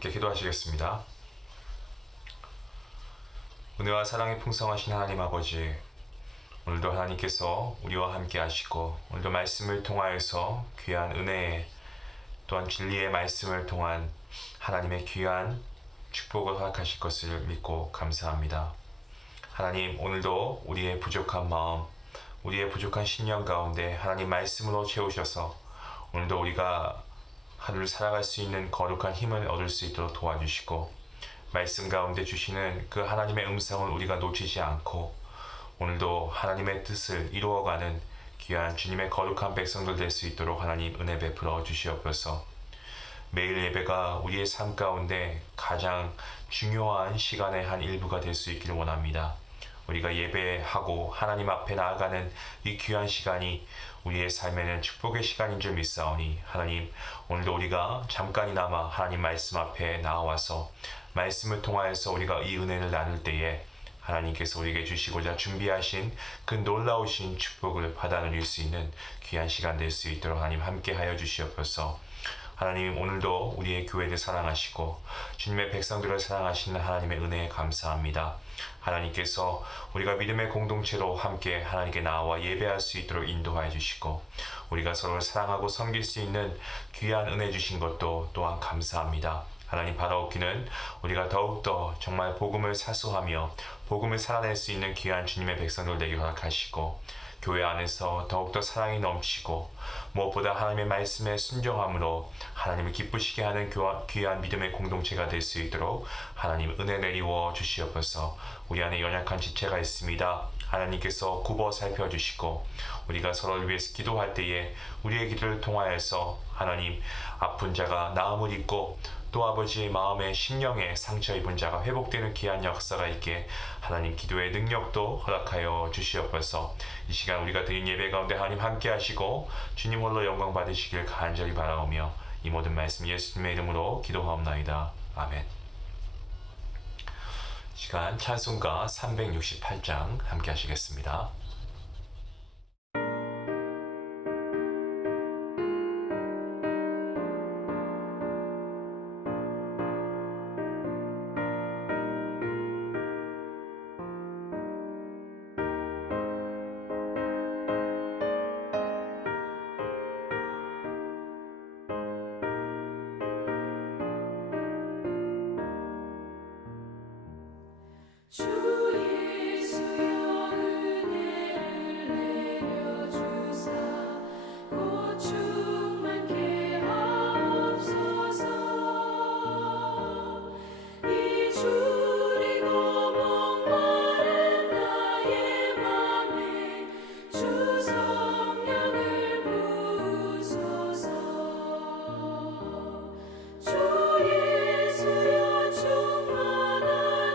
함께 기도하시겠습니다. 은혜와 사랑이 풍성하신 하나님 아버지, 오늘도 하나님께서 우리와 함께 하시고 오늘도 말씀을 통하여서 귀한 은혜에 또한 진리의 말씀을 통한 하나님의 귀한 축복을 허락하실 것을 믿고 감사합니다. 하나님, 오늘도 우리의 부족한 마음, 우리의 부족한 신령 가운데 하나님 말씀으로 채우셔서 오늘도 우리가 하루를 살아갈 수 있는 거룩한 힘을 얻을 수 있도록 도와주시고, 말씀 가운데 주시는 그 하나님의 음성을 우리가 놓치지 않고 오늘도 하나님의 뜻을 이루어가는 귀한 주님의 거룩한 백성들 될 수 있도록 하나님 은혜 베풀어 주시옵소서. 매일 예배가 우리의 삶 가운데 가장 중요한 시간의 한 일부가 될 수 있기를 원합니다. 우리가 예배하고 하나님 앞에 나아가는 이 귀한 시간이 우리의 삶에는 축복의 시간인 줄 믿사오니, 하나님, 오늘도 우리가 잠깐이나마 하나님 말씀 앞에 나와서 말씀을 통하여서 우리가 이 은혜를 나눌 때에 하나님께서 우리에게 주시고자 준비하신 그 놀라우신 축복을 받아 누릴 수 있는 귀한 시간 될 수 있도록 하나님 함께 하여 주시옵소서. 하나님, 오늘도 우리의 교회를 사랑하시고 주님의 백성들을 사랑하시는 하나님의 은혜에 감사합니다. 하나님께서 우리가 믿음의 공동체로 함께 하나님께 나와 예배할 수 있도록 인도하여 주시고 우리가 서로를 사랑하고 섬길 수 있는 귀한 은혜 주신 것도 또한 감사합니다. 하나님, 바라옵기는 우리가 더욱더 정말 복음을 사수하며 복음을 살아낼 수 있는 귀한 주님의 백성들 되게 허락하시고 교회 안에서 더욱더 사랑이 넘치고 무엇보다 하나님의 말씀에 순종함으로 하나님을 기쁘시게 하는 귀한 믿음의 공동체가 될 수 있도록 하나님 은혜 내리워 주시옵소서. 우리 안에 연약한 지체가 있습니다. 하나님께서 굽어 살펴주시고 우리가 서로를 위해서 기도할 때에 우리의 기도를 통하여서 하나님, 아픈 자가 나음을 입고 또 아버지의 마음에 심령에 상처 입은 자가 회복되는 귀한 역사가 있게 하나님 기도의 능력도 허락하여 주시옵소서. 이 시간 우리가 드린 예배 가운데 하나님 함께 하시고 주님 홀로 영광 받으시길 간절히 바라오며 이 모든 말씀 예수님의 이름으로 기도하옵나이다. 아멘. 시간 찬송가 368장 함께 하시겠습니다. 주의 수여 은혜를 내려주사 곧 충만케 하옵소서. 이 줄이고 목마른 나의 맘에 주 성령을 부으소서. 주의 수여 충만하는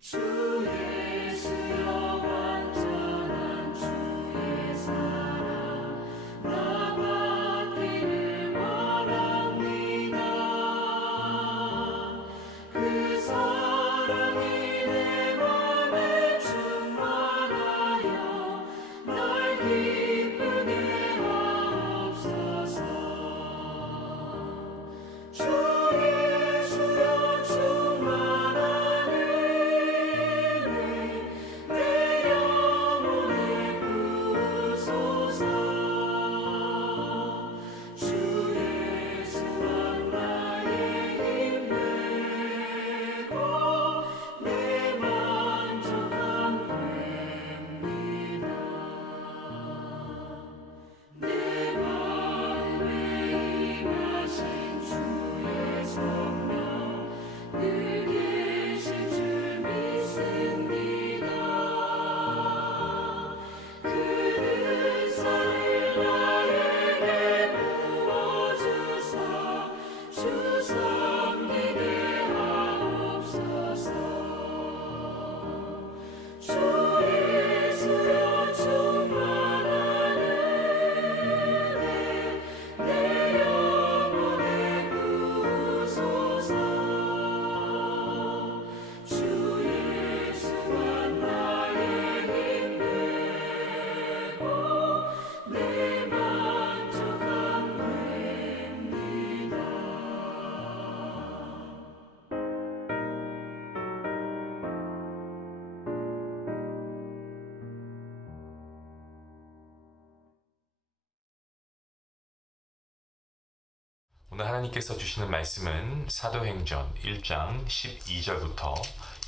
주 예수여 완전한 주의 사랑 나 받기를 원합니다. 그 사랑이 내 맘에 충만하여 날 기쁘게 하옵소서. 주 예수여 충만한 은혜 내 영혼에 부으소서. 주 예수와 나의 힘 되고 내 만족함 됩니다. 내 마음에 임하신 주의 성령 늘 계신 줄 믿습니다. 그는 살을 나에게 부어주사 주 섬기게 하옵소서. 주 예수여 충만한 은혜 내 영혼에 부으소서. 주 예수와 나의 힘 되고 내 만족함 됩니다. 오늘 하나님께서 주시는 말씀은 사도행전 1장 12절부터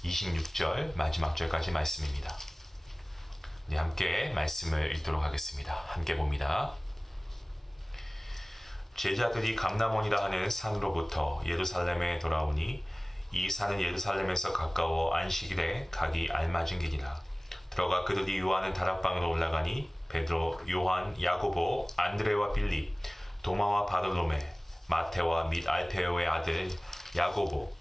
26절 마지막 절까지 말씀입니다. 우리 함께 말씀을 읽도록 하겠습니다. 함께 봅니다. 제자들이 감람원이라 하는 산으로부터 예루살렘에 돌아오니 이 산은 예루살렘에서 가까워 안식일에 가기 알맞은 길이라. 들어가 그들이 유하는 다락방으로 올라가니 베드로, 요한, 야고보, 안드레와 빌립, 도마와 바르로메, 마테와 및 알페오의 아들 야고보,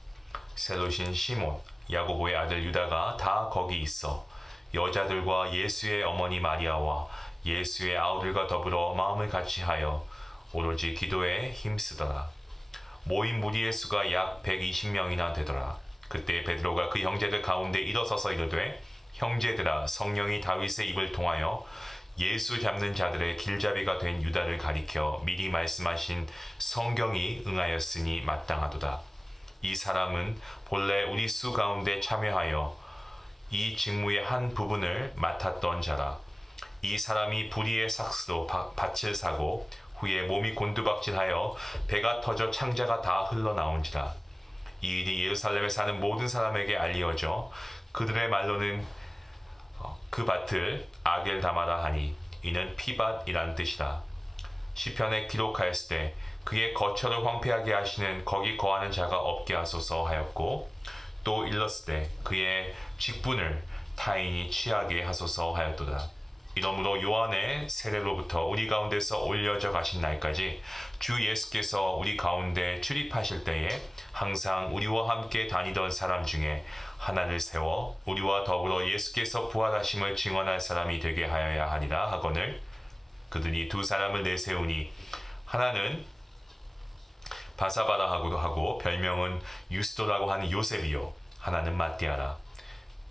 셀롯인 시몬, 야고보의 아들 유다가 다 거기 있어 여자들과 예수의 어머니 마리아와 예수의 아우들과 더불어 마음을 같이하여 오로지 기도에 힘쓰더라. 모인 무리의 수가 약 120명이나 되더라. 그때 베드로가 그 형제들 가운데 일어서서 이르되 형제들아, 성령이 다윗의 입을 통하여 예수 잡는 자들의 길잡이가 된 유다를 가리켜 미리 말씀하신 성경이 응하였으니 마땅하도다. 이 사람은 본래 우리 수 가운데 참여하여 이 직무의 한 부분을 맡았던 자라. 이 사람이 불의의 삭스로 밭을 사고 후에 몸이 곤두박질하여 배가 터져 창자가 다 흘러나온지라. 이 일이 예루살렘에 사는 모든 사람에게 알리어져 그들의 말로는 그 밭을 아겔다마라 하니 이는 피밭이란 뜻이라. 시편에 기록하였을 때 그의 거처를 황폐하게 하시는 거기 거하는 자가 없게 하소서 하였고, 또 일렀을 때 그의 직분을 타인이 취하게 하소서 하였도다. 이러므로 요한의 세례로부터 우리 가운데서 올려져 가신 날까지 주 예수께서 우리 가운데 출입하실 때에 항상 우리와 함께 다니던 사람 중에 하나를 세워 우리와 더불어 예수께서 부활하심을 증언할 사람이 되게 하여야 하리라 하거늘, 그들이 두 사람을 내세우니 하나는 바사바라하고도 하고 별명은 유스도라고 하는 요셉이요, 하나는 마띠아라.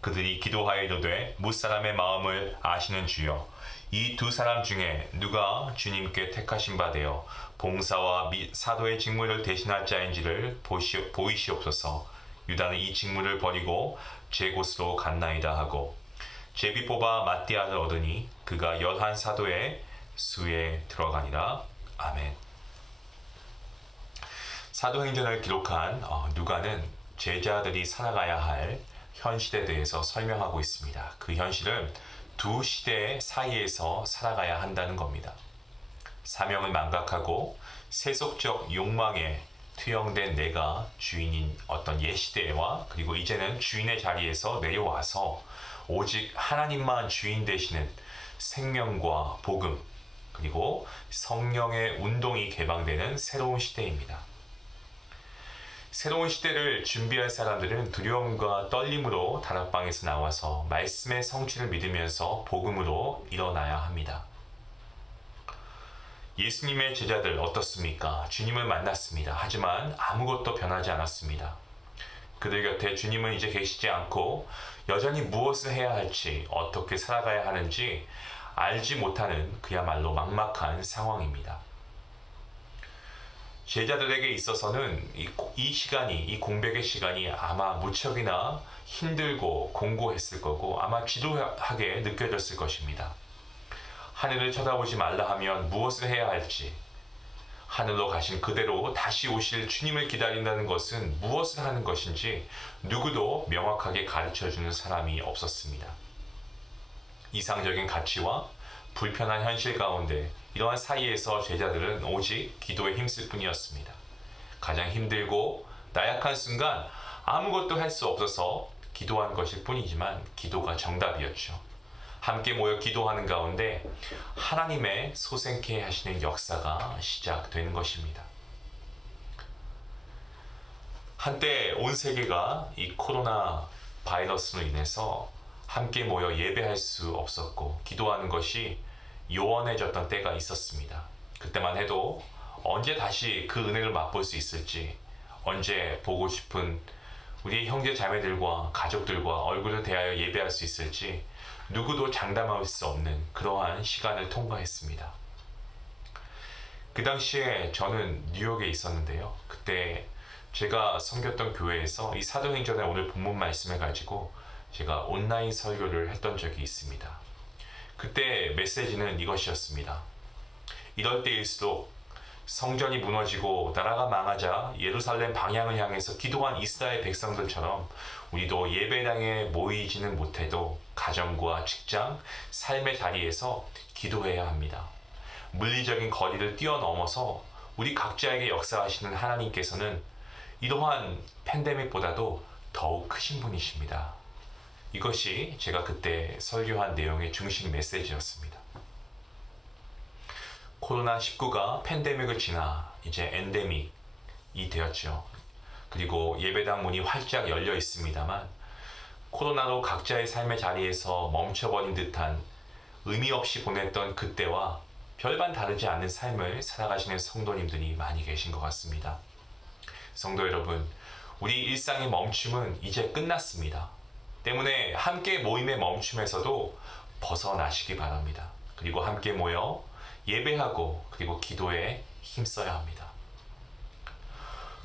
그들이 기도하여 이르되 무사람의 마음을 아시는 주여, 이 두 사람 중에 누가 주님께 택하신 바 되어 봉사와 및 사도의 직무를 대신할 자인지를 보이시옵소서. 유다는 이 직무를 버리고 제 곳으로 갔나이다 하고 제비 뽑아 마띠아를 얻으니 그가 11사도의 수에 들어가니라. 아멘. 사도행전을 기록한 누가는 제자들이 살아가야 할 현실에 대해서 설명하고 있습니다. 그 현실은 두 시대 사이에서 살아가야 한다는 겁니다. 사명을 망각하고 세속적 욕망에 투영된 내가 주인인 어떤 옛시대와, 그리고 이제는 주인의 자리에서 내려와서 오직 하나님만 주인 되시는 생명과 복음, 그리고 성령의 운동이 개방되는 새로운 시대입니다. 새로운 시대를 준비할 사람들은 두려움과 떨림으로 다락방에서 나와서 말씀의 성취를 믿으면서 복음으로 일어나야 합니다. 예수님의 제자들 어떻습니까? 주님을 만났습니다. 하지만 아무것도 변하지 않았습니다. 그들 곁에 주님은 이제 계시지 않고 여전히 무엇을 해야 할지, 어떻게 살아가야 하는지 알지 못하는 그야말로 막막한 상황입니다. 제자들에게 있어서는 이 시간이, 이 공백의 시간이 아마 무척이나 힘들고 공고했을 거고 아마 지루하게 느껴졌을 것입니다. 하늘을 쳐다보지 말라 하면 무엇을 해야 할지, 하늘로 가신 그대로 다시 오실 주님을 기다린다는 것은 무엇을 하는 것인지 누구도 명확하게 가르쳐주는 사람이 없었습니다. 이상적인 가치와 불편한 현실 가운데 이러한 사이에서 제자들은 오직 기도에 힘쓸 뿐이었습니다. 가장 힘들고 나약한 순간 아무것도 할 수 없어서 기도한 것일 뿐이지만 기도가 정답이었죠. 함께 모여 기도하는 가운데 하나님의 소생케 하시는 역사가 시작되는 것입니다. 한때 온 세계가 이 코로나 바이러스로 인해서 함께 모여 예배할 수 없었고 기도하는 것이 요원해졌던 때가 있었습니다. 그때만 해도 언제 다시 그 은혜를 맛볼 수 있을지, 언제 보고 싶은 우리 형제 자매들과 가족들과 얼굴을 대하여 예배할 수 있을지 누구도 장담할 수 없는 그러한 시간을 통과했습니다. 그 당시에 저는 뉴욕에 있었는데요. 그때 제가 섬겼던 교회에서 이 사도행전의 오늘 본문 말씀을 가지고 제가 온라인 설교를 했던 적이 있습니다. 그때 메시지는 이것이었습니다. 이럴 때일수록 성전이 무너지고 나라가 망하자 예루살렘 방향을 향해서 기도한 이스라엘 백성들처럼 우리도 예배당에 모이지는 못해도 가정과 직장, 삶의 자리에서 기도해야 합니다. 물리적인 거리를 뛰어넘어서 우리 각자에게 역사하시는 하나님께서는 이러한 팬데믹보다도 더욱 크신 분이십니다. 이것이 제가 그때 설교한 내용의 중심 메시지였습니다. 코로나19가 팬데믹을 지나 이제 엔데믹이 되었죠. 그리고 예배당 문이 활짝 열려 있습니다만 코로나로 각자의 삶의 자리에서 멈춰버린 듯한 의미 없이 보냈던 그때와 별반 다르지 않은 삶을 살아가시는 성도님들이 많이 계신 것 같습니다. 성도 여러분, 우리 일상의 멈춤은 이제 끝났습니다. 때문에 함께 모임의 멈춤에서도 벗어나시기 바랍니다. 그리고 함께 모여 예배하고 그리고 기도에 힘써야 합니다.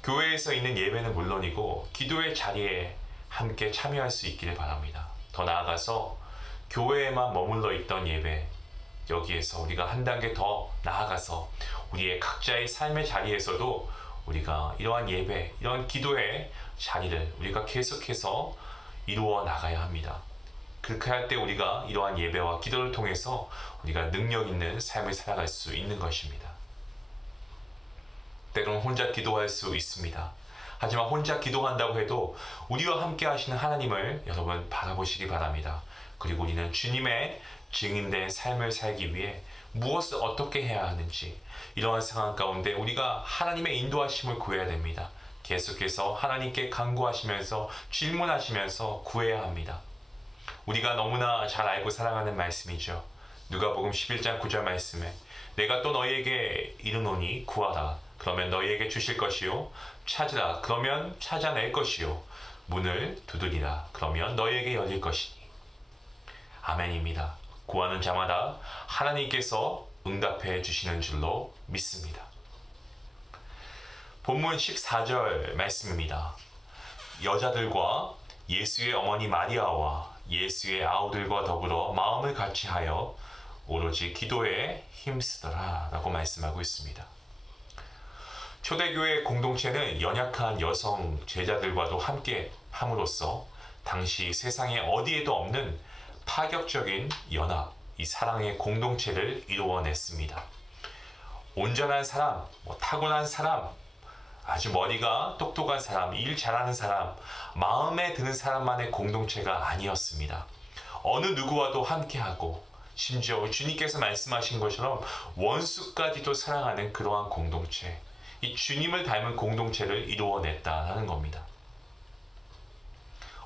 교회에서 있는 예배는 물론이고 기도의 자리에 함께 참여할 수 있기를 바랍니다. 더 나아가서 교회에만 머물러 있던 예배, 여기에서 우리가 한 단계 더 나아가서 우리의 각자의 삶의 자리에서도 우리가 이러한 예배, 이러한 기도의 자리를 우리가 계속해서 이루어 나가야 합니다. 그렇게 할 때 우리가 이러한 예배와 기도를 통해서 우리가 능력 있는 삶을 살아갈 수 있는 것입니다. 때로는 혼자 기도할 수 있습니다. 하지만 혼자 기도한다고 해도 우리와 함께 하시는 하나님을 여러분 바라보시기 바랍니다. 그리고 우리는 주님의 증인된 삶을 살기 위해 무엇을 어떻게 해야 하는지 이러한 상황 가운데 우리가 하나님의 인도하심을 구해야 됩니다. 계속해서 하나님께 간구하시면서 질문하시면서 구해야 합니다. 우리가 너무나 잘 알고 사랑하는 말씀이죠. 누가복음 11장 9절 말씀에 내가 또 너희에게 이르노니 구하라 그러면 너희에게 주실 것이요 찾으라 그러면 찾아낼 것이요 문을 두드리라 그러면 너희에게 열릴 것이니 아멘입니다. 구하는 자마다 하나님께서 응답해 주시는 줄로 믿습니다. 본문 14절 말씀입니다. 여자들과 예수의 어머니 마리아와 예수의 아우들과 더불어 마음을 같이하여 오로지 기도에 힘쓰더라 라고 말씀하고 있습니다. 초대교회 공동체는 연약한 여성 제자들과도 함께 함으로써 당시 세상에 어디에도 없는 파격적인 연합, 이 사랑의 공동체를 이루어냈습니다. 온전한 사람, 타고난 사람, 아주 머리가 똑똑한 사람, 일 잘하는 사람, 마음에 드는 사람만의 공동체가 아니었습니다. 어느 누구와도 함께하고 심지어 주님께서 말씀하신 것처럼 원수까지도 사랑하는 그러한 공동체. 이 주님을 닮은 공동체를 이루어냈다는 겁니다.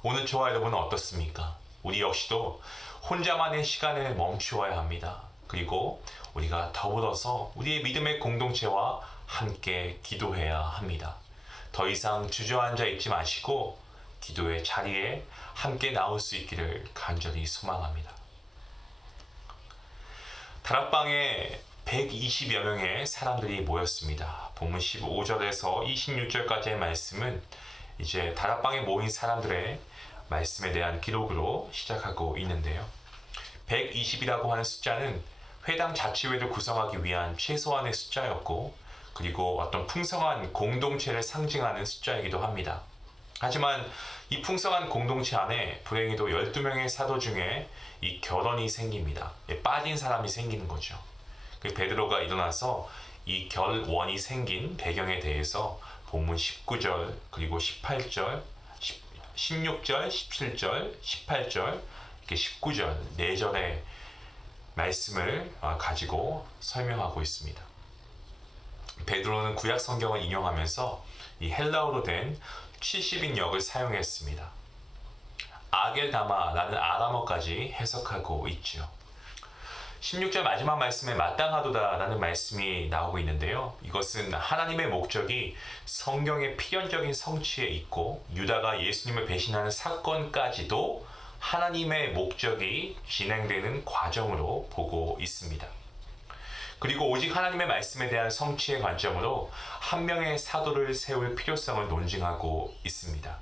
오늘 저와 여러분은 어떻습니까? 우리 역시도 혼자만의 시간을 멈추어야 합니다. 그리고 우리가 더불어서 우리의 믿음의 공동체와 함께 기도해야 합니다. 더 이상 주저앉아 있지 마시고 기도의 자리에 함께 나올 수 있기를 간절히 소망합니다. 다락방에 120여 명의 사람들이 모였습니다. 본문 15절에서 26절까지의 말씀은 이제 다락방에 모인 사람들의 말씀에 대한 기록으로 시작하고 있는데요. 120이라고 하는 숫자는 회당 자치회를 구성하기 위한 최소한의 숫자였고, 그리고 어떤 풍성한 공동체를 상징하는 숫자이기도 합니다. 하지만 이 풍성한 공동체 안에 불행히도 12명의 사도 중에 이 결혼이 생깁니다. 빠진 사람이 생기는 거죠. 베드로가 일어나서 이 결원이 생긴 배경에 대해서 본문 19절, 그리고 18절, 16절, 17절, 18절, 이렇게 19절, 4절의 말씀을 가지고 설명하고 있습니다. 베드로는 구약 성경을 인용하면서 이 헬라어로 된 70인역을 사용했습니다. 아겔다마라는 아람어까지 해석하고 있죠. 16절 마지막 말씀에 마땅하도다라는 말씀이 나오고 있는데요. 이것은 하나님의 목적이 성경의 필연적인 성취에 있고 유다가 예수님을 배신하는 사건까지도 하나님의 목적이 진행되는 과정으로 보고 있습니다. 그리고 오직 하나님의 말씀에 대한 성취의 관점으로 한 명의 사도를 세울 필요성을 논증하고 있습니다.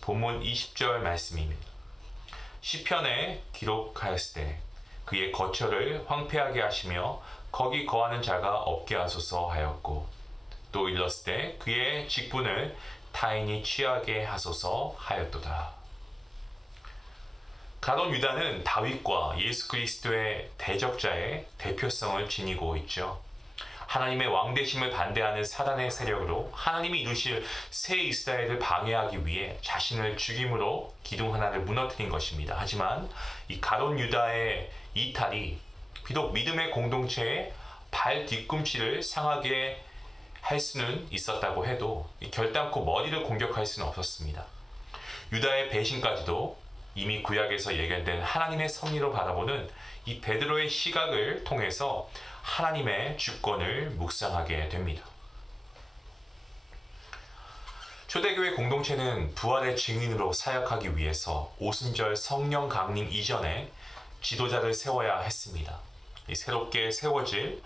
본문 20절 말씀입니다. 시편에 기록하였을 때 그의 거처를 황폐하게 하시며 거기 거하는 자가 없게 하소서 하였고, 또 일렀을 때 그의 직분을 타인이 취하게 하소서 하였도다. 가론 유다는 다윗과 예수 그리스도의 대적자의 대표성을 지니고 있죠. 하나님의 왕되심을 반대하는 사단의 세력으로 하나님이 이루실 새 이스라엘을 방해하기 위해 자신을 죽임으로 기둥 하나를 무너뜨린 것입니다. 하지만 이 가론 유다의 이탈이 비록 믿음의 공동체의 발 뒤꿈치를 상하게 할 수는 있었다고 해도 결단코 머리를 공격할 수는 없었습니다. 유다의 배신까지도 이미 구약에서 예견된 하나님의 섭리로 바라보는 이 베드로의 시각을 통해서 하나님의 주권을 묵상하게 됩니다. 초대교회 공동체는 부활의 증인으로 사역하기 위해서 오순절 성령 강림 이전에 지도자를 세워야 했습니다. 이 새롭게 세워질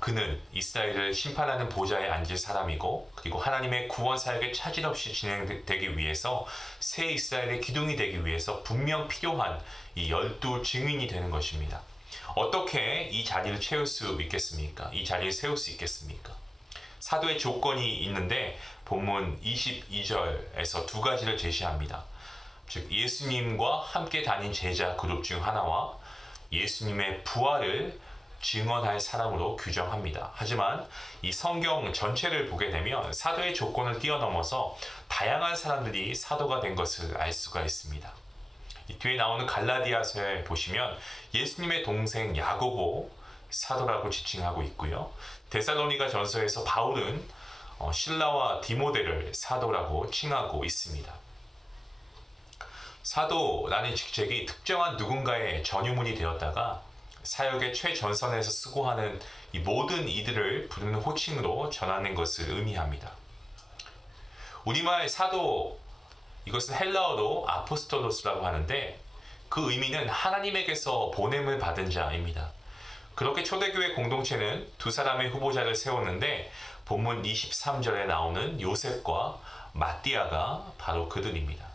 그는 이스라엘을 심판하는 보좌에 앉을 사람이고, 그리고 하나님의 구원 사역이 차질 없이 진행되기 위해서 새 이스라엘의 기둥이 되기 위해서 분명 필요한 이 12 증인이 되는 것입니다. 어떻게 이 자리를 채울 수 있겠습니까? 이 자리를 세울 수 있겠습니까? 사도의 조건이 있는데 본문 22절에서 두 가지를 제시합니다. 즉 예수님과 함께 다닌 제자 그룹 중 하나와 예수님의 부활을 증언할 사람으로 규정합니다. 하지만 이 성경 전체를 보게 되면 사도의 조건을 뛰어넘어서 다양한 사람들이 사도가 된 것을 알 수가 있습니다. 이 뒤에 나오는 갈라디아서에 보시면 예수님의 동생 야고보 사도라고 지칭하고 있고요. 데살로니가 전서에서 바울은 실라와 디모데를 사도라고 칭하고 있습니다. 사도라는 직책이 특정한 누군가의 전유물이 되었다가 사역의 최전선에서 수고하는 이 모든 이들을 부르는 호칭으로 전하는 것을 의미합니다. 우리말 사도, 이것은 헬라어로 아포스톨로스라고 하는데 그 의미는 하나님에게서 보냄을 받은 자입니다. 그렇게 초대교회 공동체는 두 사람의 후보자를 세웠는데 본문 23절에 나오는 요셉과 마띠아가 바로 그들입니다.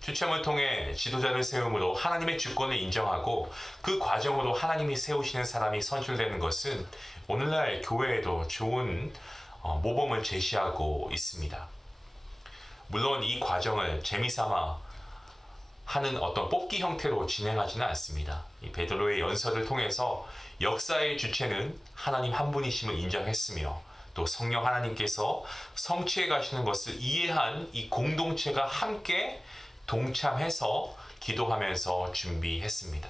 추첨을 통해 지도자를 세움으로 하나님의 주권을 인정하고 그 과정으로 하나님이 세우시는 사람이 선출되는 것은 오늘날 교회에도 좋은 모범을 제시하고 있습니다. 물론 이 과정을 재미삼아 하는 어떤 뽑기 형태로 진행하지는 않습니다. 이 베드로의 연설을 통해서 역사의 주체는 하나님 한 분이심을 인정했으며 또 성령 하나님께서 성취해 가시는 것을 이해한 이 공동체가 함께 동참해서 기도하면서 준비했습니다.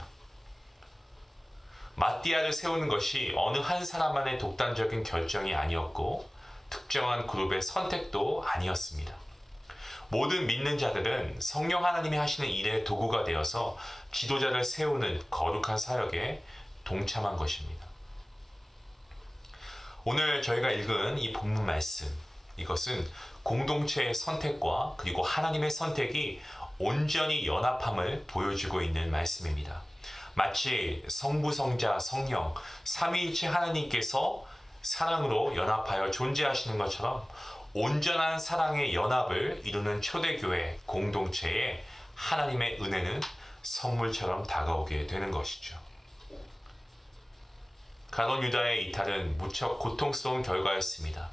마띠아를 세우는 것이 어느 한 사람만의 독단적인 결정이 아니었고 특정한 그룹의 선택도 아니었습니다. 모든 믿는 자들은 성령 하나님이 하시는 일의 도구가 되어서 지도자를 세우는 거룩한 사역에 동참한 것입니다. 오늘 저희가 읽은 이 본문 말씀, 이것은 공동체의 선택과 그리고 하나님의 선택이 온전히 연합함을 보여주고 있는 말씀입니다. 마치 성부, 성자, 성령, 삼위일체 하나님께서 사랑으로 연합하여 존재하시는 것처럼 온전한 사랑의 연합을 이루는 초대교회 공동체에 하나님의 은혜는 선물처럼 다가오게 되는 것이죠. 가론 유다의 이탈은 무척 고통스러운 결과였습니다.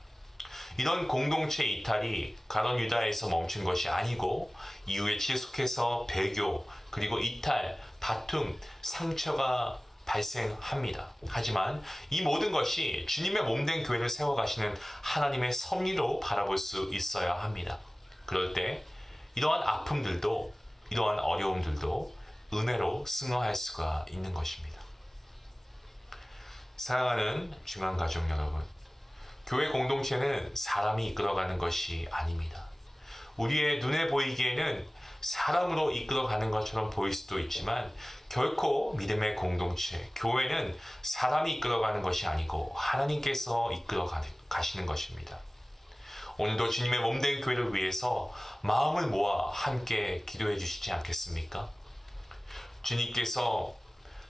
이런 공동체 이탈이 가론 유다에서 멈춘 것이 아니고 이후에 지속해서 배교, 그리고 이탈, 다툼, 상처가 발생합니다. 하지만 이 모든 것이 주님의 몸된 교회를 세워가시는 하나님의 섭리로 바라볼 수 있어야 합니다. 그럴 때 이러한 아픔들도, 이러한 어려움들도 은혜로 승화할 수가 있는 것입니다. 사랑하는 중앙가족 여러분, 교회 공동체는 사람이 이끌어가는 것이 아닙니다. 우리의 눈에 보이기에는 사람으로 이끌어가는 것처럼 보일 수도 있지만 결코 믿음의 공동체, 교회는 사람이 이끌어가는 것이 아니고 하나님께서 이끌어가시는 것입니다. 오늘도 주님의 몸된 교회를 위해서 마음을 모아 함께 기도해 주시지 않겠습니까? 주님께서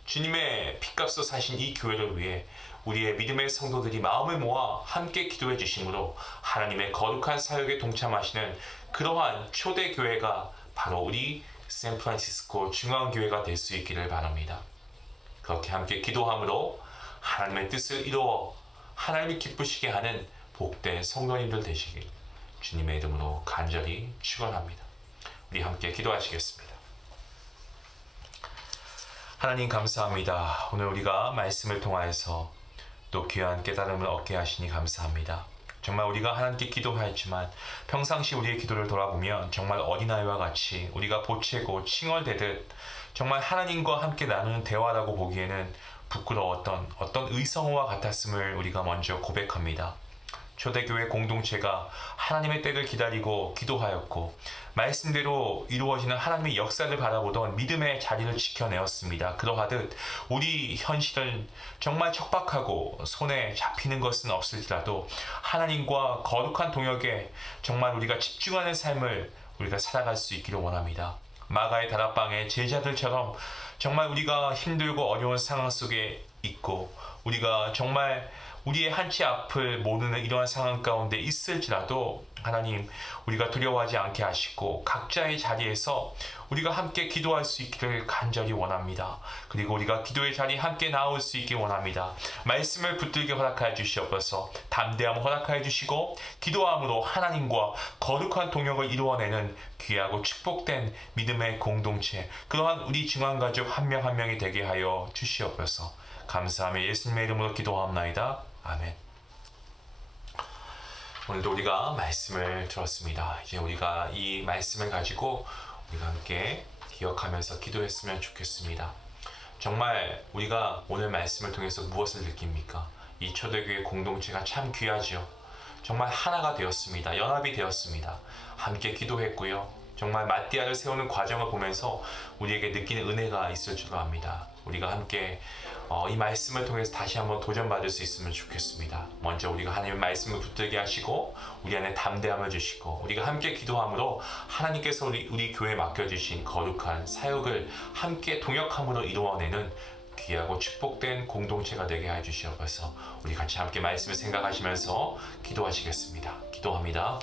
주님의 피값으로 사신 이 교회를 위해 우리의 믿음의 성도들이 마음을 모아 함께 기도해 주심으로 하나님의 거룩한 사역에 동참하시는 그러한 초대교회가 바로 우리 샌프란시스코 중앙교회가 될 수 있기를 바랍니다. 그렇게 함께 기도함으로 하나님의 뜻을 이루어 하나님이 기쁘시게 하는 복된 성도님들 되시길 주님의 이름으로 간절히 축원합니다. 우리 함께 기도하시겠습니다. 하나님 감사합니다. 오늘 우리가 말씀을 통하여서 또 귀한 깨달음을 얻게 하시니 감사합니다. 정말 우리가 하나님께 기도하였지만 평상시 우리의 기도를 돌아보면 정말 어린아이와 같이 우리가 보채고 칭얼대듯 정말 하나님과 함께 나누는 대화라고 보기에는 부끄러웠던 어떤 의성어와 같았음을 우리가 먼저 고백합니다. 초대교회 공동체가 하나님의 때를 기다리고 기도하였고 말씀대로 이루어지는 하나님의 역사를 바라보던 믿음의 자리를 지켜내었습니다. 그러하듯 우리 현실은 정말 척박하고 손에 잡히는 것은 없을지라도 하나님과 거룩한 동역에 정말 우리가 집중하는 삶을 우리가 살아갈 수 있기를 원합니다. 마가의 다락방의 제자들처럼 정말 우리가 힘들고 어려운 상황 속에 있고 우리가 정말 우리의 한치 앞을 모르는 이러한 상황 가운데 있을지라도 하나님 우리가 두려워하지 않게 하시고 각자의 자리에서 우리가 함께 기도할 수 있기를 간절히 원합니다. 그리고 우리가 기도의 자리에 함께 나올 수 있기 원합니다. 말씀을 붙들게 허락하여 주시옵소서. 담대함 허락하여 주시고 기도함으로 하나님과 거룩한 동역을 이루어내는 귀하고 축복된 믿음의 공동체, 그러한 우리 중앙가족 한 명 한 명이 되게 하여 주시옵소서. 감사하며 예수님의 이름으로 기도하옵나이다. 아멘. 오늘도 우리가 말씀을 들었습니다. 이제 우리가 이 말씀을 가지고 우리가 함께 기억하면서 기도했으면 좋겠습니다. 정말 우리가 오늘 말씀을 통해서 무엇을 느낍니까? 이 초대교회 공동체가 참 귀하지요. 정말 하나가 되었습니다. 연합이 되었습니다. 함께 기도했고요. 정말 마띠아를 세우는 과정을 보면서 우리에게 느끼는 은혜가 있을 줄 압니다. 우리가 함께 이 말씀을 통해서 다시 한번 도전받을 수 있으면 좋겠습니다. 먼저 우리가 하나님의 말씀을 붙들게 하시고 우리 안에 담대함을 주시고 우리가 함께 기도함으로 하나님께서 우리 교회에 맡겨주신 거룩한 사역을 함께 동역함으로 이루어내는 귀하고 축복된 공동체가 되게 해주시옵소서. 우리 같이 함께 말씀을 생각하시면서 기도하시겠습니다. 기도합니다.